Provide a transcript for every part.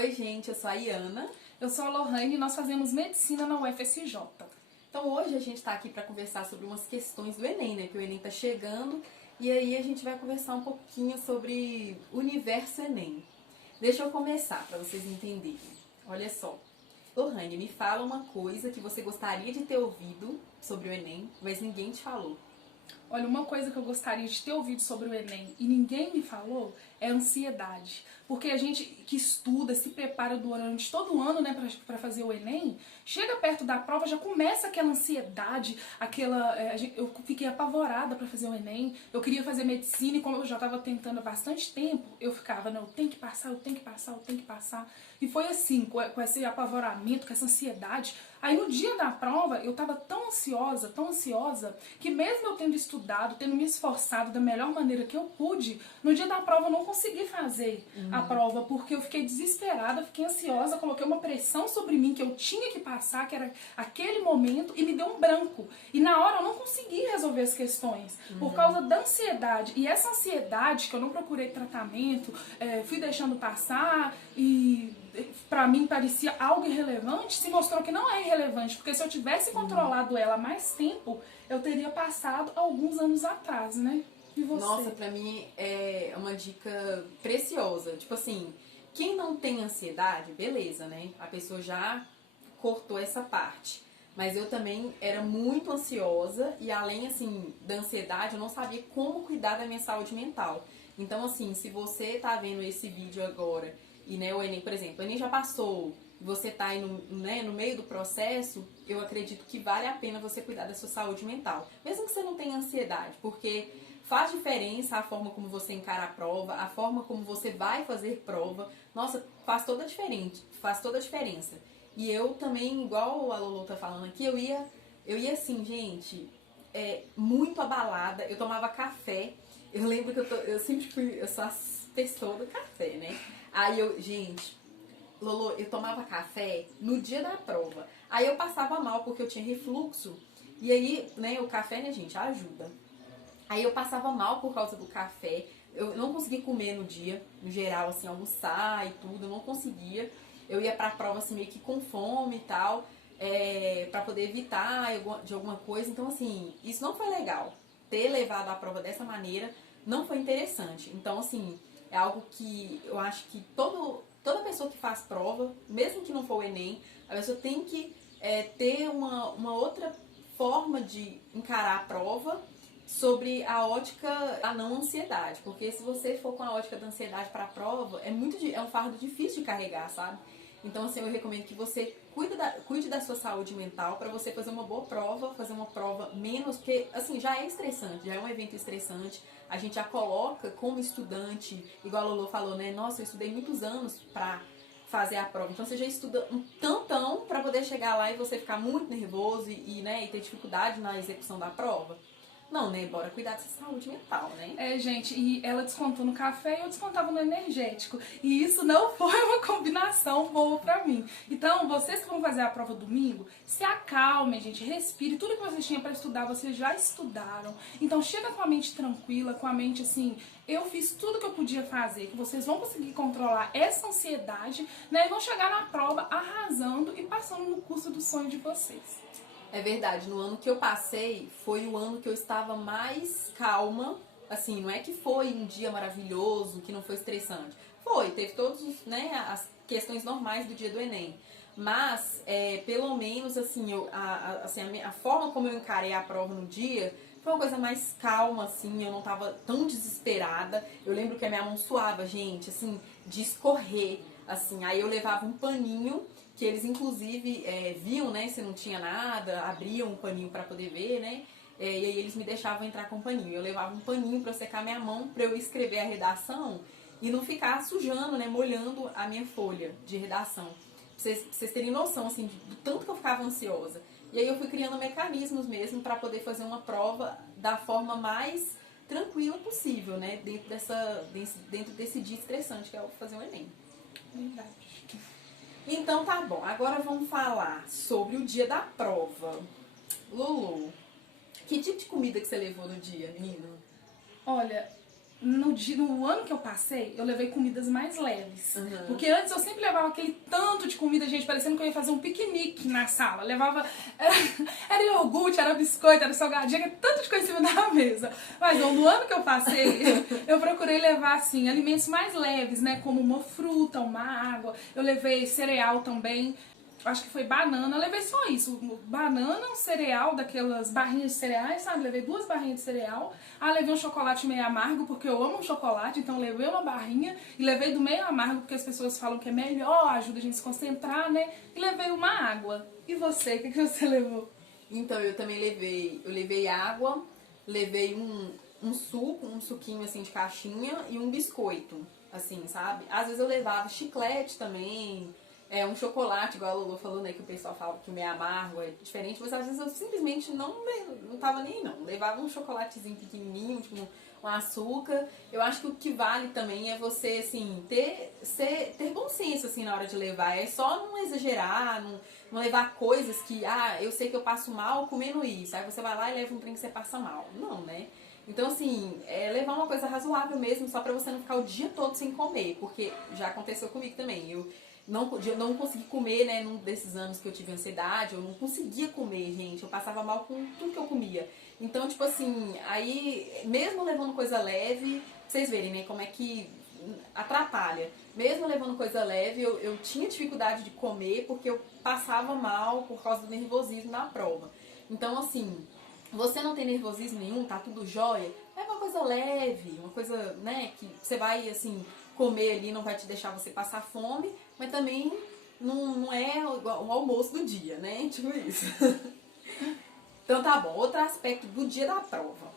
Oi, gente, eu sou a Iana. Eu sou a Lohane e nós fazemos medicina na UFSJ. Então hoje a gente está aqui para conversar sobre umas questões do Enem, né? Que o Enem está chegando e aí a gente vai conversar um pouquinho sobre o universo Enem. Deixa eu começar para vocês entenderem. Olha só. Lohane, me fala uma coisa que você gostaria de ter ouvido sobre o Enem, mas ninguém te falou. Olha, uma coisa que eu gostaria de ter ouvido sobre o Enem e ninguém me falou é ansiedade. Porque a gente que estuda, se prepara durante todo o ano, né, pra fazer o Enem, chega perto da prova, já começa aquela ansiedade, eu fiquei apavorada pra fazer o Enem, eu queria fazer medicina e como eu já tava tentando há bastante tempo, eu ficava, não, eu tenho que passar, eu tenho que passar, eu tenho que passar. E foi assim, com esse apavoramento, com essa ansiedade. Aí no dia da prova, eu tava tão ansiosa, que mesmo eu tendo estudado, tendo me esforçado da melhor maneira que eu pude, no dia da prova eu não consegui fazer a prova, porque eu fiquei desesperada, fiquei ansiosa, coloquei uma pressão sobre mim que eu tinha que passar, que era aquele momento, e me deu um branco. E na hora eu não consegui resolver as questões, por causa da ansiedade. E essa ansiedade, que eu não procurei tratamento, fui deixando passar e pra mim parecia algo irrelevante, se mostrou que não é irrelevante, porque se eu tivesse controlado ela há mais tempo, eu teria passado alguns anos atrás, né? E você? Nossa, pra mim é uma dica preciosa. Tipo assim, quem não tem ansiedade, beleza, né? A pessoa já cortou essa parte. Mas eu também era muito ansiosa e além, assim, da ansiedade, eu não sabia como cuidar da minha saúde mental. Então, assim, se você tá vendo esse vídeo agora e, né, o Enem, por exemplo, o Enem já passou, você tá aí no meio do processo, eu acredito que vale a pena você cuidar da sua saúde mental. Mesmo que você não tenha ansiedade, porque faz diferença a forma como você encara a prova, a forma como você vai fazer prova. Nossa, faz toda a diferença. E eu também, igual a Lolo tá falando aqui, eu ia assim, gente, muito abalada. Eu tomava café. Eu lembro que eu sempre fui, eu sou a pessoa do café, né? Aí gente, Lolo, eu tomava café no dia da prova. Aí eu passava mal porque eu tinha refluxo. E aí, né, o café, né, gente, ajuda. Aí eu passava mal por causa do café. Eu não conseguia comer no dia, no geral, assim, almoçar e tudo. Eu não conseguia. Eu ia pra prova, assim, meio que com fome e tal, pra poder evitar de alguma coisa. Então, assim, isso não foi legal. Ter levado a prova dessa maneira não foi interessante. Então, assim, é algo que eu acho que toda pessoa que faz prova, mesmo que não for o Enem, a pessoa tem que ter uma outra forma de encarar a prova sobre a ótica da não ansiedade, porque se você for com a ótica da ansiedade para a prova, é um fardo difícil de carregar, sabe? Então, assim, eu recomendo que você cuide da sua saúde mental para você fazer uma boa prova, fazer uma prova menos, porque, assim, já é estressante, já é um evento estressante, a gente já coloca como estudante, igual a Lolo falou, né? Nossa, eu estudei muitos anos pra fazer a prova, então você já estuda um tantão para poder chegar lá e você ficar muito nervoso e ter dificuldade na execução da prova. Não, né? Bora cuidar dessa saúde mental, né? Gente, e ela descontou no café e eu descontava no energético. E isso não foi uma combinação boa pra mim. Então, vocês que vão fazer a prova domingo, se acalmem, gente, respire. Tudo que vocês tinham pra estudar, vocês já estudaram. Então, chega com a mente tranquila, com a mente assim, eu fiz tudo que eu podia fazer, que vocês vão conseguir controlar essa ansiedade, né? E vão chegar na prova arrasando e passando no curso do sonho de vocês. É verdade, no ano que eu passei, foi o ano que eu estava mais calma. Assim, não é que foi um dia maravilhoso, que não foi estressante. Teve todos, né, as questões normais do dia do Enem. Mas, pelo menos, assim, a forma como eu encarei a prova no dia foi uma coisa mais calma, assim, eu não tava tão desesperada. Eu lembro que a minha mão suava, gente, assim, de escorrer, assim. Aí eu levava um paninho, que eles inclusive viam, né, se não tinha nada, abriam um paninho pra poder ver, né, e aí eles me deixavam entrar com um paninho. Eu levava um paninho pra secar minha mão, pra eu escrever a redação e não ficar sujando, né, molhando a minha folha de redação. Pra vocês terem noção, assim, do tanto que eu ficava ansiosa. E aí eu fui criando mecanismos mesmo pra poder fazer uma prova da forma mais tranquila possível, né, dentro desse dia estressante que é fazer o Enem. Verdade. Então tá bom, agora vamos falar sobre o dia da prova. Lulu, que tipo de comida que você levou no dia, menina? Olha, no ano que eu passei, eu levei comidas mais leves. Porque antes eu sempre levava aquele tanto de comida, gente, parecendo que eu ia fazer um piquenique na sala. Levava... Era iogurte, era biscoito, era salgadinho, era tanto de coisa em cima da mesa. Mas não, no ano que eu passei, eu procurei levar, assim, alimentos mais leves, né? Como uma fruta, uma água. Eu levei cereal também. Acho que foi banana, eu levei só isso, banana, um cereal, daquelas barrinhas de cereais, sabe? Levei 2 barrinhas de cereal, levei um chocolate meio amargo, porque eu amo chocolate, então levei uma barrinha, e levei do meio amargo, porque as pessoas falam que é melhor, ajuda a gente a se concentrar, né? E levei uma água. E você, o que você levou? Então, eu também levei água, levei um suco, um suquinho assim de caixinha e um biscoito, assim, sabe? Às vezes eu levava chiclete também, um chocolate, igual a Lulu falou, né, que o pessoal fala que o meio amargo é diferente, mas às vezes eu simplesmente não tava nem não. Levava um chocolatezinho pequenininho, tipo um açúcar. Eu acho que o que vale também é você, assim, ter bom senso, assim, na hora de levar. É só não exagerar, não levar coisas que, eu sei que eu passo mal comendo isso. Aí você vai lá e leva um trem que você passa mal. Não, né? Então, assim, levar uma coisa razoável mesmo, só pra você não ficar o dia todo sem comer. Porque já aconteceu comigo também. Eu não consegui comer, né, num desses anos que eu tive ansiedade, eu não conseguia comer, gente, eu passava mal com tudo que eu comia. Então, tipo assim, aí, mesmo levando coisa leve, vocês verem, né, como é que atrapalha. Mesmo levando coisa leve, eu tinha dificuldade de comer porque eu passava mal por causa do nervosismo na prova. Então, assim, você não tem nervosismo nenhum, tá tudo jóia, é uma coisa leve, uma coisa, né, que você vai, assim, comer ali, não vai te deixar você passar fome, mas também não é o almoço do dia, né? Tipo isso. Então tá bom, outro aspecto do dia da prova.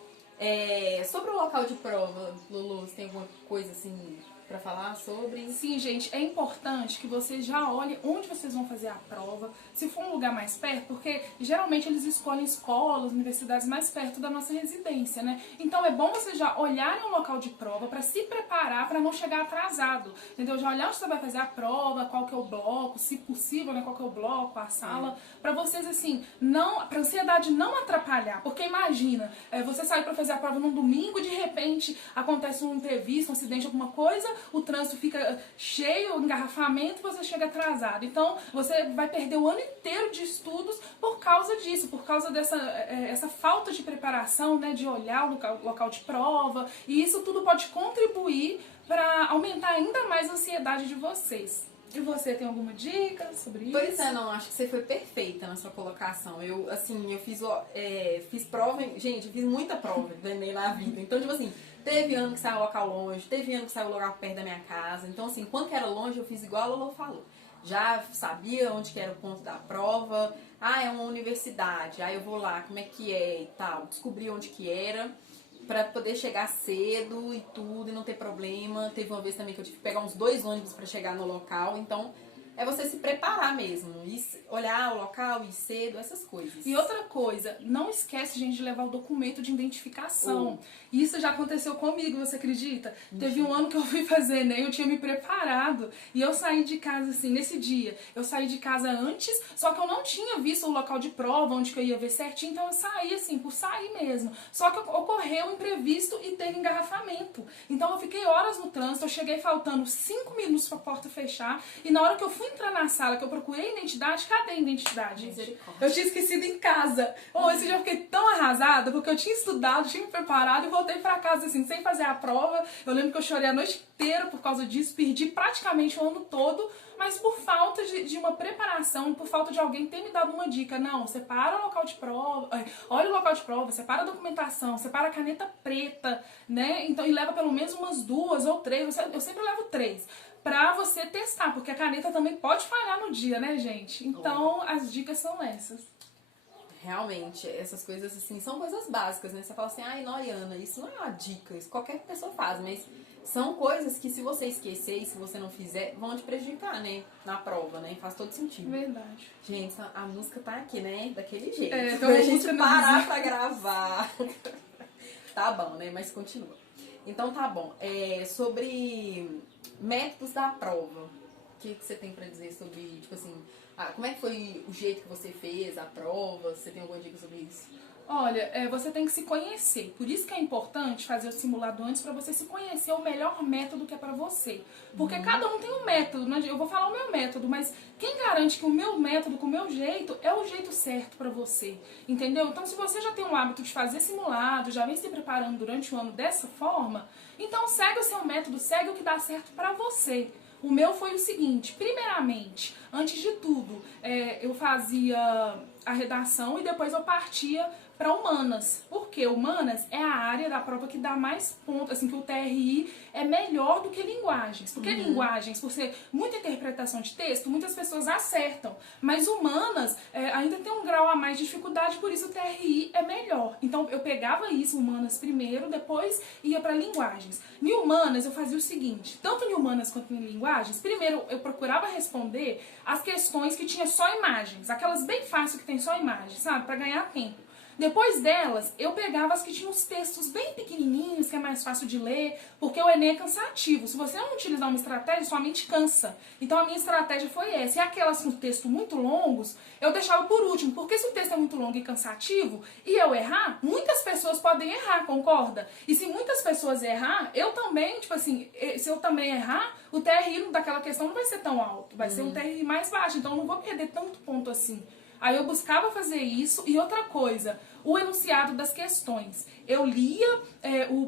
Sobre o local de prova, Lulu, você tem alguma coisa assim pra falar sobre? Sim, gente, é importante que vocês já olhem onde vocês vão fazer a prova, se for um lugar mais perto, porque geralmente eles escolhem escolas, universidades mais perto da nossa residência, né? Então é bom vocês já olharem o local de prova para se preparar para não chegar atrasado, entendeu? Já olhar onde você vai fazer a prova, qual que é o bloco, se possível, né, qual que é o bloco, a sala, para vocês, assim, pra ansiedade não atrapalhar, porque imagina, você sair para fazer a prova num domingo, de repente acontece um imprevisto, um acidente, alguma coisa, o trânsito fica cheio, engarrafamento, e você chega atrasado. Então, você vai perder o ano inteiro de estudos por causa disso, por causa dessa essa falta de preparação, né, de olhar o local de prova, e isso tudo pode contribuir para aumentar ainda mais a ansiedade de vocês. E você tem alguma dica sobre isso? Pois é, não, acho que você foi perfeita na sua colocação. Eu fiz prova, gente, eu fiz muita prova do Enem na vida. Então, tipo assim, teve ano que saiu local longe, teve ano que saiu local perto da minha casa. Então, assim, quando que era longe, eu fiz igual a Lolo falou. Já sabia onde que era o ponto da prova. É uma universidade, aí eu vou lá, como é que é e tal. Descobri onde que era, pra poder chegar cedo e tudo, e não ter problema. Teve uma vez também que eu tive que pegar uns 2 ônibus pra chegar no local, então é você se preparar mesmo, olhar o local, ir cedo, essas coisas. E outra coisa, não esquece, gente, de levar o documento de identificação. Isso já aconteceu comigo, você acredita? Teve um ano que eu fui fazer, né? Eu tinha me preparado e eu saí de casa, assim, nesse dia. Eu saí de casa antes, só que eu não tinha visto o local de prova, onde que eu ia ver certinho, então eu saí, assim, por sair mesmo. Só que ocorreu um imprevisto e teve engarrafamento. Então eu fiquei horas no trânsito, eu cheguei faltando 5 minutos pra porta fechar, e na hora que eu fui entrar na sala, que eu procurei a identidade, cadê a identidade? Eu tinha esquecido em casa. Esse dia eu fiquei tão arrasada, porque eu tinha estudado, tinha me preparado e voltei pra casa, assim, sem fazer a prova. Eu lembro que eu chorei a noite inteira por causa disso, perdi praticamente o ano todo, mas por falta de uma preparação, por falta de alguém ter me dado uma dica. Não, separa o local de prova, olha o local de prova, separa a documentação, separa a caneta preta, né? Então, e leva pelo menos umas 2 ou 3, eu sempre levo 3. Pra você testar, porque a caneta também pode falhar no dia, né, gente? Então, as dicas são essas. Realmente, essas coisas, assim, são coisas básicas, né? Você fala assim, Noriana, isso não é uma dica, isso qualquer pessoa faz, mas são coisas que se você esquecer e se você não fizer, vão te prejudicar, né? Na prova, né? Faz todo sentido. Verdade. Gente, a música tá aqui, né? Daquele jeito. Então a gente parar pra gravar. Tá bom, né? Mas continua. Então tá bom. Sobre métodos da prova. O que você tem pra dizer sobre, tipo assim, como é que foi o jeito que você fez a prova? Você tem alguma dica sobre isso? Olha, você tem que se conhecer. Por isso que é importante fazer o simulado antes, para você se conhecer o melhor método que é para você. Porque cada um tem um método, né? Eu vou falar o meu método, mas quem garante que o meu método, com o meu jeito, é o jeito certo para você? Entendeu? Então, se você já tem o hábito de fazer simulado, já vem se preparando durante o ano dessa forma, então segue o seu método, segue o que dá certo para você. O meu foi o seguinte: primeiramente, antes de tudo, eu fazia a redação e depois eu partia para humanas. Porque humanas é a área da prova que dá mais pontos, assim, que o TRI é melhor do que linguagens. Porque linguagens, por ser muita interpretação de texto, muitas pessoas acertam. Mas humanas ainda tem um grau a mais de dificuldade, por isso o TRI é melhor. Então eu pegava isso, humanas primeiro, depois ia para linguagens. Em humanas eu fazia o seguinte: tanto em humanas quanto em linguagens, primeiro eu procurava responder as questões que tinha só imagens, aquelas bem fáceis que tem só imagens, sabe, para ganhar tempo. Depois delas, eu pegava as que tinham os textos bem pequenininhos, que é mais fácil de ler, porque o Enem é cansativo. Se você não utilizar uma estratégia, sua mente cansa. Então a minha estratégia foi essa. E aquelas com texto muito longos, eu deixava por último, porque se o texto é muito longo e cansativo, e eu errar, muitas pessoas podem errar, concorda? E se muitas pessoas errar, eu também, tipo assim, se eu também errar, o TRI daquela questão não vai ser tão alto, vai ser um TRI mais baixo, então eu não vou perder tanto ponto assim. Aí eu buscava fazer isso. E outra coisa, o enunciado das questões. Eu lia,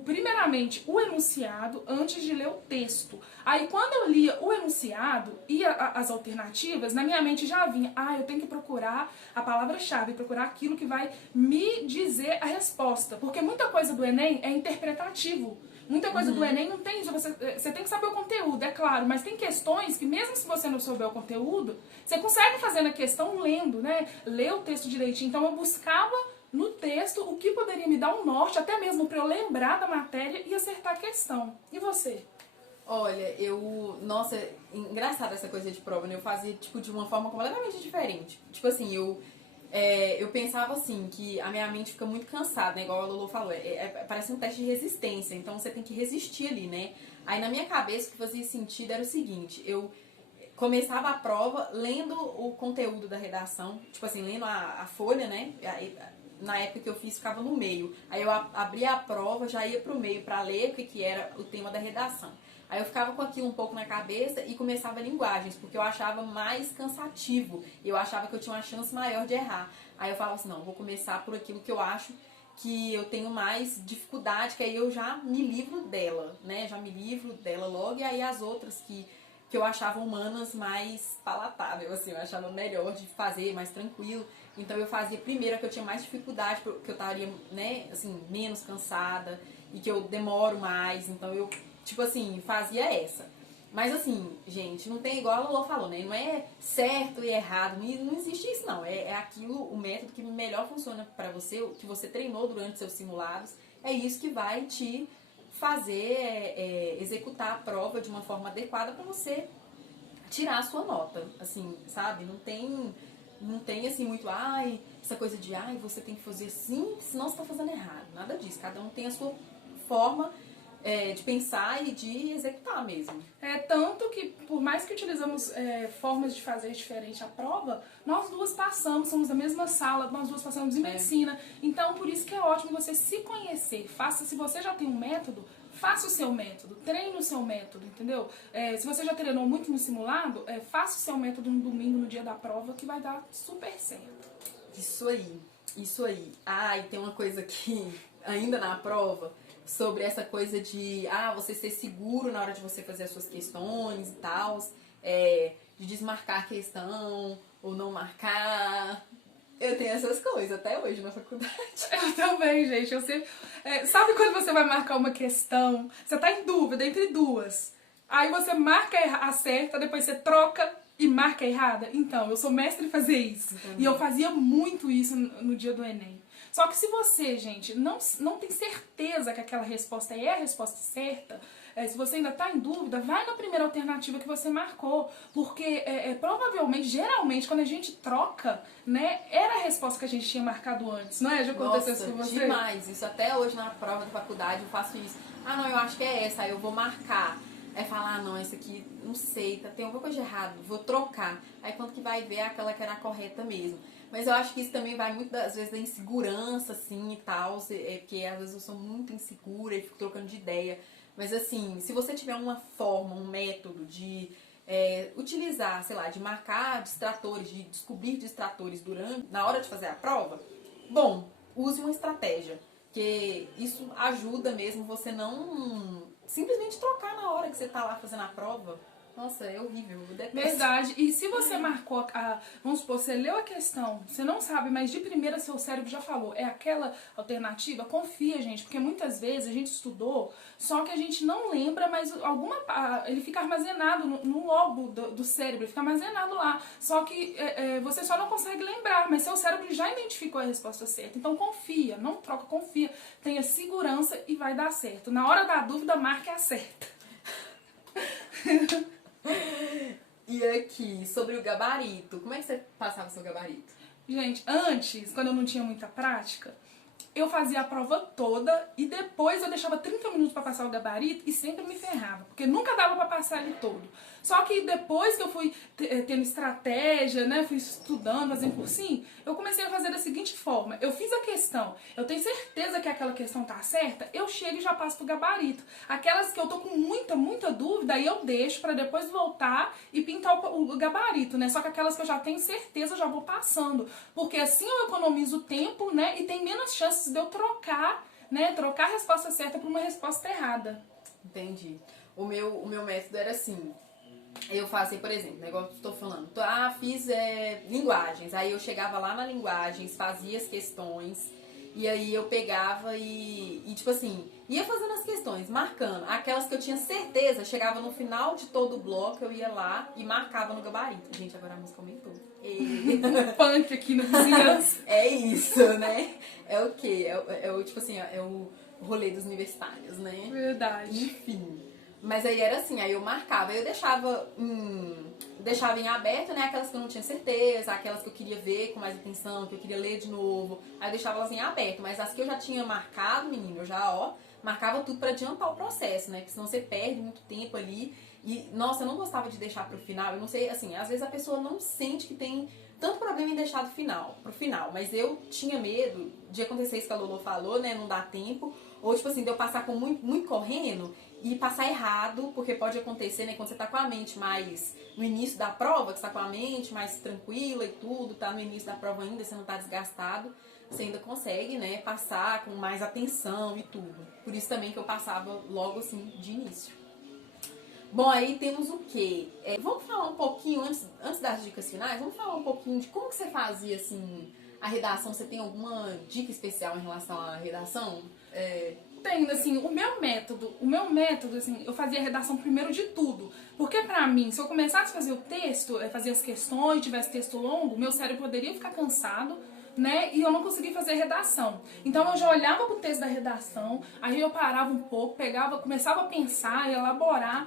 primeiramente, o enunciado antes de ler o texto. Aí quando eu lia o enunciado e as alternativas, na minha mente já vinha: eu tenho que procurar a palavra-chave, procurar aquilo que vai me dizer a resposta. Porque muita coisa do Enem é interpretativo. Muita coisa do Enem não tem isso. Você tem que saber o conteúdo, é claro, mas tem questões que mesmo se você não souber o conteúdo, você consegue fazer na questão lendo, né? Ler o texto direitinho. Então eu buscava no texto o que poderia me dar um norte, até mesmo para eu lembrar da matéria e acertar a questão. E você? Olha, nossa, engraçado essa coisa de prova, né? Eu fazia, tipo, de uma forma completamente diferente. Tipo assim, eu pensava assim, que a minha mente fica muito cansada, né? Igual a Lolo falou, parece um teste de resistência, então você tem que resistir ali, né? Aí na minha cabeça o que fazia sentido era o seguinte: eu começava a prova lendo o conteúdo da redação, tipo assim, lendo a folha, né? Aí, na época que eu fiz, ficava no meio. Aí eu abria a prova, já ia pro meio pra ler o que era o tema da redação. Aí eu ficava com aquilo um pouco na cabeça e começava linguagens, porque eu achava mais cansativo. Eu achava que eu tinha uma chance maior de errar. Aí eu falava assim: não, vou começar por aquilo que eu acho que eu tenho mais dificuldade, que aí eu já me livro dela, né? Já me livro dela logo, e aí as outras que eu achava humanas mais palatável, assim, eu achava melhor de fazer, mais tranquilo. Então eu fazia primeiro a que eu tinha mais dificuldade, porque eu estaria, né, assim, menos cansada e que eu demoro mais. Então eu, tipo assim, fazia essa. Mas assim, gente, não tem, igual a Lolo falou, né? Não é certo e errado, não existe isso não. É aquilo, o método que melhor funciona pra você, o que você treinou durante seus simulados, é isso que vai te fazer executar a prova de uma forma adequada pra você tirar a sua nota, assim, sabe? Não tem assim muito, essa coisa de, você tem que fazer assim, senão você tá fazendo errado. Nada disso, cada um tem a sua forma de pensar e de executar mesmo. Tanto que, por mais que utilizamos formas de fazer diferente a prova, nós duas passamos, somos da mesma sala, nós duas passamos em medicina. Então, por isso que é ótimo você se conhecer. Se você já tem um método, faça o seu método, treine o seu método, entendeu? Se você já treinou muito no simulado, faça o seu método no domingo, no dia da prova, que vai dar super certo. Isso aí. E tem uma coisa que, ainda na prova, sobre essa coisa de você ser seguro na hora de você fazer as suas questões e tal, de desmarcar a questão ou não marcar. Eu tenho essas coisas até hoje na faculdade. Eu também, gente. Eu sempre... sabe quando você vai marcar uma questão, você tá em dúvida entre duas, aí você marca a certa, depois você troca e marca a errada? Então, eu sou mestre em fazer isso. E eu fazia muito isso no dia do Enem. Só que se você, gente, não tem certeza que aquela resposta é a resposta certa, se você ainda está em dúvida, vai na primeira alternativa que você marcou. Porque provavelmente, geralmente, quando a gente troca, né, era a resposta que a gente tinha marcado antes. Não é? Já aconteceu isso com você? Demais. Isso até hoje na prova da faculdade eu faço isso. Não, eu acho que é essa, aí eu vou marcar. é falar, ah, não, isso aqui, não sei, tem alguma coisa de errado, vou trocar. Aí quando que vai ver, é aquela que era a correta mesmo. Mas eu acho que isso também vai muito, às vezes, da insegurança, assim, e tal, porque às vezes eu sou muito insegura e fico trocando de ideia. Mas assim, se você tiver uma forma, um método de utilizar, sei lá, de marcar distratores, de descobrir distratores na hora de fazer a prova, bom, use uma estratégia. Porque isso ajuda mesmo você não simplesmente trocar na hora que você tá lá fazendo a prova. Nossa, é horrível, eu detesto. Verdade. E se você marcou vamos supor, você leu a questão, você não sabe, mas de primeira seu cérebro já falou, é aquela alternativa, confia, gente, porque muitas vezes a gente estudou, só que a gente não lembra, mas ele fica armazenado no lobo do cérebro, ele fica armazenado lá. Só que você só não consegue lembrar, mas seu cérebro já identificou a resposta certa. Então confia, não troca, confia, tenha segurança e vai dar certo. Na hora da dúvida, marque a certa. E aqui, sobre o gabarito, como é que você passava o seu gabarito? Gente, antes, quando eu não tinha muita prática, eu fazia a prova toda e depois eu deixava 30 minutos pra passar o gabarito e sempre me ferrava, porque nunca dava pra passar ele todo. Só que depois que eu fui tendo estratégia, né, fui estudando, fazendo cursinho, eu comecei a fazer da seguinte forma. Eu fiz a questão, eu tenho certeza que aquela questão tá certa, eu chego e já passo pro gabarito. Aquelas que eu tô com muita dúvida, aí eu deixo pra depois voltar e pintar o gabarito, né? Só que aquelas que eu já tenho certeza, eu já vou passando. Porque assim eu economizo tempo, né, e tem menos chances de eu trocar, né, trocar a resposta certa por uma resposta errada. Entendi. O meu método era assim. Eu fazia, por exemplo, negócio que estou falando. Fiz linguagens. Aí eu chegava lá na linguagens, fazia as questões. E aí eu pegava e tipo assim, ia fazendo as questões, marcando. Aquelas que eu tinha certeza, chegava no final de todo o bloco, eu ia lá e marcava no gabarito. Gente, agora a música aumentou. Punk aqui na vizinhança. É isso, né? É o quê? Tipo assim, é o rolê dos universitários, né? Verdade. Enfim. Mas aí era assim, aí eu marcava, eu deixava em aberto, né, aquelas que eu não tinha certeza, aquelas que eu queria ver com mais atenção, que eu queria ler de novo, aí eu deixava elas em aberto, mas as que eu já tinha marcado, menino, eu já, marcava tudo pra adiantar o processo, né, porque senão você perde muito tempo ali, e, nossa, eu não gostava de deixar pro final, eu não sei, assim, às vezes a pessoa não sente que tem tanto problema em deixar pro final, mas eu tinha medo de acontecer isso que a Lolo falou, né, não dar tempo, ou tipo assim, de eu passar com muito correndo, e passar errado, porque pode acontecer, né, quando você tá com a mente mais no início da prova, que você tá com a mente mais tranquila e tudo, tá no início da prova ainda, você não tá desgastado, você ainda consegue, né, passar com mais atenção e tudo. Por isso também que eu passava logo assim, de início. Bom, aí temos o quê? Vamos falar um pouquinho, antes das dicas finais, vamos falar um pouquinho de como que você fazia, assim, a redação. Você tem alguma dica especial em relação à redação? Tenho, assim, o meu método, assim, eu fazia a redação primeiro de tudo. Porque pra mim, se eu começasse a fazer o texto, fazer as questões, tivesse texto longo, meu cérebro poderia ficar cansado, né, e eu não conseguia fazer redação. Então eu já olhava pro texto da redação, aí eu parava um pouco, começava a pensar, elaborar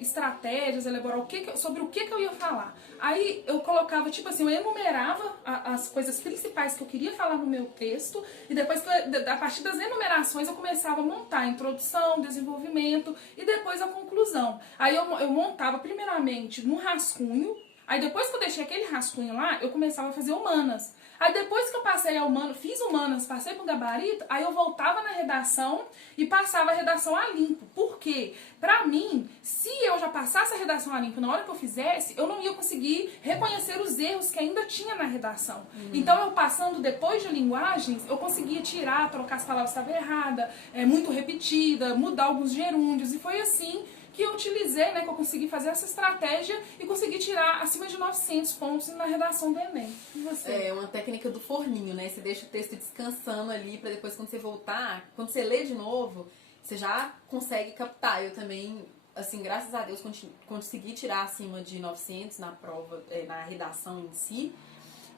estratégias, elaborar sobre o que eu ia falar. Aí eu colocava, tipo assim, eu enumerava as coisas principais que eu queria falar no meu texto, e depois, a partir das enumerações, eu começava a montar a introdução, desenvolvimento, e depois a conclusão. Aí eu montava primeiramente no rascunho, aí depois que eu deixei aquele rascunho lá, eu começava a fazer humanas. Aí depois que eu passei a humanas, fiz humanas, passei pro gabarito, aí eu voltava na redação e passava a redação a limpo. Por quê? Pra mim, se eu já passasse a redação a limpo na hora que eu fizesse, eu não ia conseguir reconhecer os erros que ainda tinha na redação. Então eu passando depois de linguagens, eu conseguia tirar, trocar as palavras que estavam erradas, muito repetida, mudar alguns gerúndios, e foi assim que eu utilizei, né, que eu consegui fazer essa estratégia e consegui tirar acima de 900 pontos na redação do Enem. E você? É uma técnica do forninho, né? Você deixa o texto descansando ali pra depois, quando você voltar, quando você lê de novo, você já consegue captar. Eu também, assim, graças a Deus, consegui tirar acima de 900 na prova, na redação em si.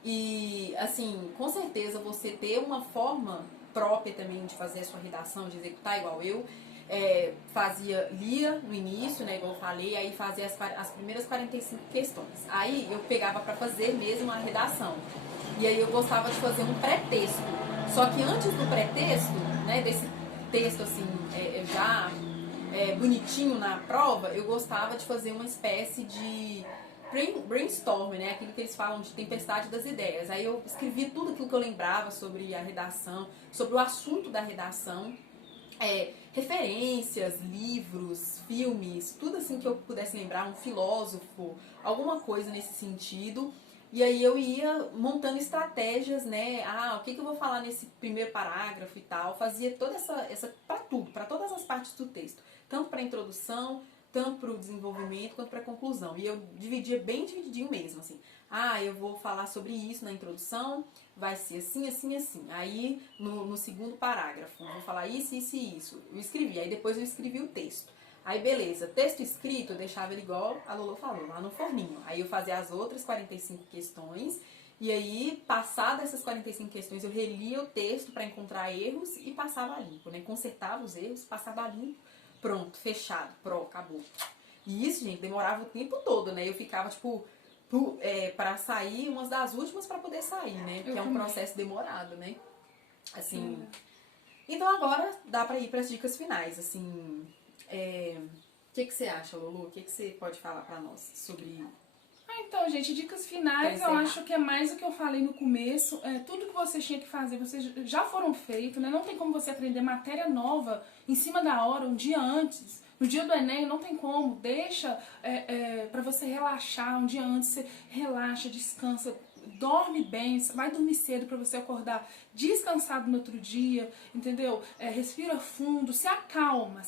E, assim, com certeza você ter uma forma própria também de fazer a sua redação, de executar igual eu, lia no início, né, igual eu falei, aí fazia as primeiras 45 questões. Aí eu pegava para fazer mesmo a redação. E aí eu gostava de fazer um pré-texto. Só que antes do pré-texto, né, desse texto assim, já bonitinho na prova, eu gostava de fazer uma espécie de brainstorm, né? Aquilo que eles falam de tempestade das ideias. Aí eu escrevi tudo aquilo que eu lembrava sobre a redação, sobre o assunto da redação, referências, livros, filmes, tudo assim que eu pudesse lembrar, um filósofo, alguma coisa nesse sentido. E aí eu ia montando estratégias, né? O que eu vou falar nesse primeiro parágrafo e tal. Fazia toda essa para tudo, para todas as partes do texto. Tanto para a introdução, tanto para o desenvolvimento, quanto para a conclusão. E eu dividia bem divididinho mesmo, assim. Eu vou falar sobre isso na introdução, vai ser assim, assim, assim. Aí, no segundo parágrafo, eu vou falar isso, isso e isso. Eu escrevi, aí depois eu escrevi o texto. Aí, beleza, texto escrito, eu deixava ele igual a Lolo falou, lá no forninho. Aí eu fazia as outras 45 questões, e aí, passada essas 45 questões, eu relia o texto para encontrar erros e passava limpo, né? Consertava os erros, passava limpo, pronto, fechado, acabou. E isso, gente, demorava o tempo todo, né? Eu ficava, tipo, para sair, umas das últimas para poder sair, né? Porque é um processo demorado, né? Assim. Então agora dá para ir para as dicas finais, assim. O que você acha, Lulu? O que você pode falar para nós sobre... Então, gente, dicas finais, eu acho que é mais o que eu falei no começo. Tudo que vocês tinham que fazer, vocês já foram feitos, né? Não tem como você aprender matéria nova em cima da hora, um dia antes. No dia do Enem, não tem como. Deixa pra você relaxar um dia antes. Você relaxa, descansa, dorme bem. Vai dormir cedo pra você acordar descansado no outro dia, entendeu? Respira fundo, se acalma,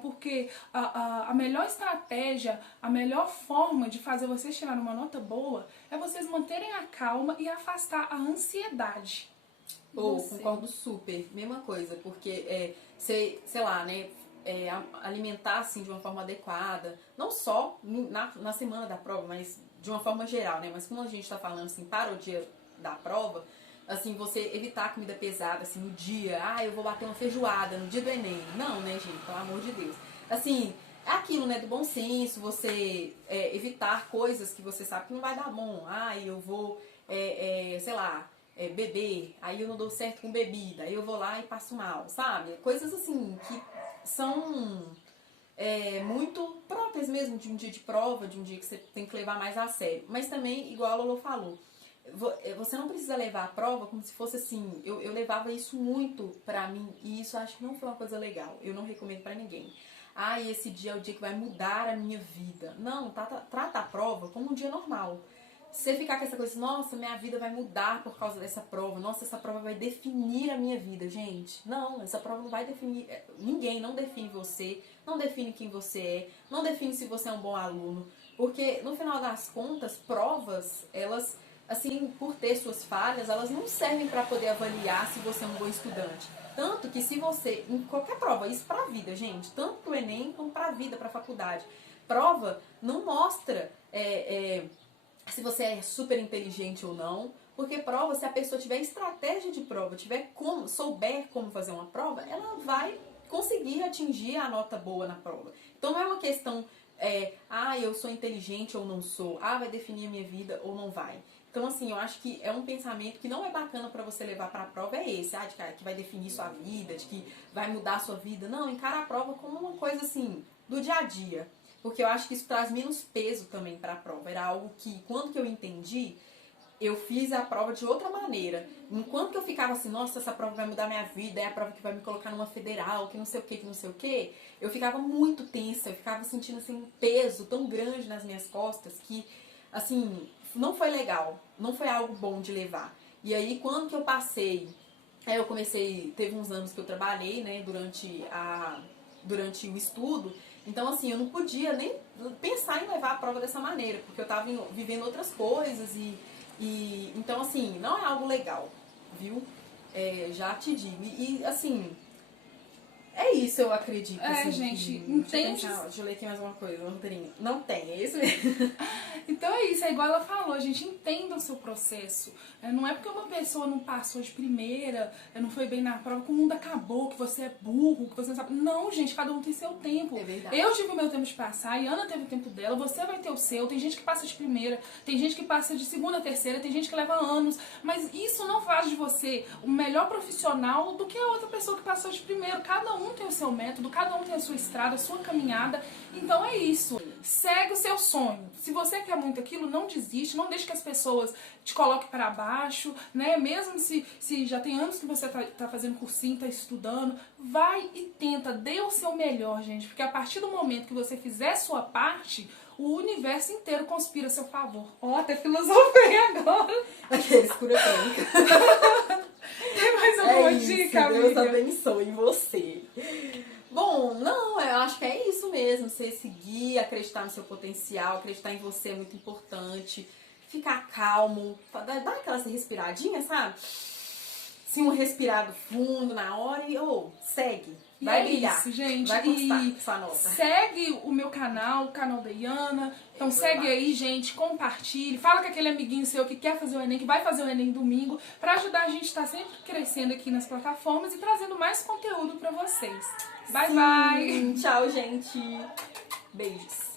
porque a melhor estratégia, a melhor forma de fazer vocês tirar uma nota boa é vocês manterem a calma e afastar a ansiedade. Concordo super, mesma coisa, porque sei lá, né? Alimentar assim de uma forma adequada, não só na semana da prova, mas de uma forma geral, né? Mas como a gente tá falando assim, para o dia da prova, assim, você evitar comida pesada, assim, no dia, eu vou bater uma feijoada no dia do Enem. Não, né, gente? Pelo amor de Deus. Assim, é aquilo, né, do bom senso, você evitar coisas que você sabe que não vai dar bom. Eu vou, sei lá, beber, aí eu não dou certo com bebida, aí eu vou lá e passo mal, sabe? Coisas assim que são muito próprias mesmo de um dia de prova, de um dia que você tem que levar mais a sério. Mas também, igual a Lolo falou, você não precisa levar a prova como se fosse assim. Eu levava isso muito pra mim e isso acho que não foi uma coisa legal. Eu não recomendo pra ninguém. Esse dia é o dia que vai mudar a minha vida. Não, trata a prova como um dia normal. Você ficar com essa coisa, nossa, minha vida vai mudar por causa dessa prova, nossa, essa prova vai definir a minha vida, gente. Não, essa prova não vai definir, ninguém, não define você, não define quem você é, não define se você é um bom aluno, porque no final das contas, provas, elas, assim, por ter suas falhas, elas não servem para poder avaliar se você é um bom estudante. Tanto que se você, em qualquer prova, isso pra vida, gente, tanto pro Enem como pra vida, pra faculdade, prova não mostra se você é super inteligente ou não, porque prova, se a pessoa tiver estratégia de prova, souber como fazer uma prova, ela vai conseguir atingir a nota boa na prova. Então não é uma questão, eu sou inteligente ou não sou, vai definir a minha vida ou não vai. Então, assim, eu acho que é um pensamento que não é bacana pra você levar pra prova, esse, que vai definir sua vida, de que vai mudar a sua vida. Não, encara a prova como uma coisa, assim, do dia a dia. Porque eu acho que isso traz menos peso também para a prova. Era algo que, quando que eu entendi, eu fiz a prova de outra maneira. Enquanto que eu ficava assim, nossa, essa prova vai mudar minha vida, é a prova que vai me colocar numa federal, que não sei o que, eu ficava muito tensa, eu ficava sentindo assim um peso tão grande nas minhas costas que, assim, não foi legal, não foi algo bom de levar. E aí, quando que eu passei, eu comecei, teve uns anos que eu trabalhei, né, durante o estudo. Então, assim, eu não podia nem pensar em levar a prova dessa maneira, porque eu tava vivendo outras coisas então, assim, não é algo legal, viu? Já te digo. E assim, é isso, eu acredito. Assim, gente, entende? Deixa eu ler aqui mais uma coisa, uma roteirinha. Não tem, é isso mesmo. Então é isso, é igual ela falou, gente, entenda o seu processo. Não é porque uma pessoa não passou de primeira, não foi bem na prova, que o mundo acabou, que você é burro, que você não sabe. Não, gente, cada um tem seu tempo. É verdade. Eu tive o meu tempo de passar, e Ana teve o tempo dela, você vai ter o seu. Tem gente que passa de primeira, tem gente que passa de segunda, terceira, tem gente que leva anos. Mas isso não faz de você o melhor profissional do que a outra pessoa que passou de primeiro. Cada um um tem o seu método, cada um tem a sua estrada, a sua caminhada. Então é isso. Segue o seu sonho. Se você quer muito aquilo, não desiste, não deixe que as pessoas te coloquem para baixo, né? Mesmo se já tem anos que você tá fazendo cursinho, tá estudando, vai e tenta, dê o seu melhor, gente. Porque a partir do momento que você fizer a sua parte, o universo inteiro conspira a seu favor. Ó, até filosofei agora. Aqueles cura crônica. Tem mais alguma dica, amiga? Deus abençoe você. Bom, não, eu acho que é isso mesmo. Você seguir, acreditar no seu potencial, acreditar em você é muito importante. Ficar calmo, dar aquela respiradinha, sabe? Sim, um respirado fundo na hora e segue. Vai brilhar. Isso, gente. Vai conquistar sua nota. Segue o meu canal, o canal da Iana. Então segue aí, gente, compartilhe. Fala com aquele amiguinho seu que quer fazer o Enem, que vai fazer o Enem domingo, pra ajudar a gente a estar sempre crescendo aqui nas plataformas e trazendo mais conteúdo pra vocês. Bye, bye! Tchau, gente. Beijos.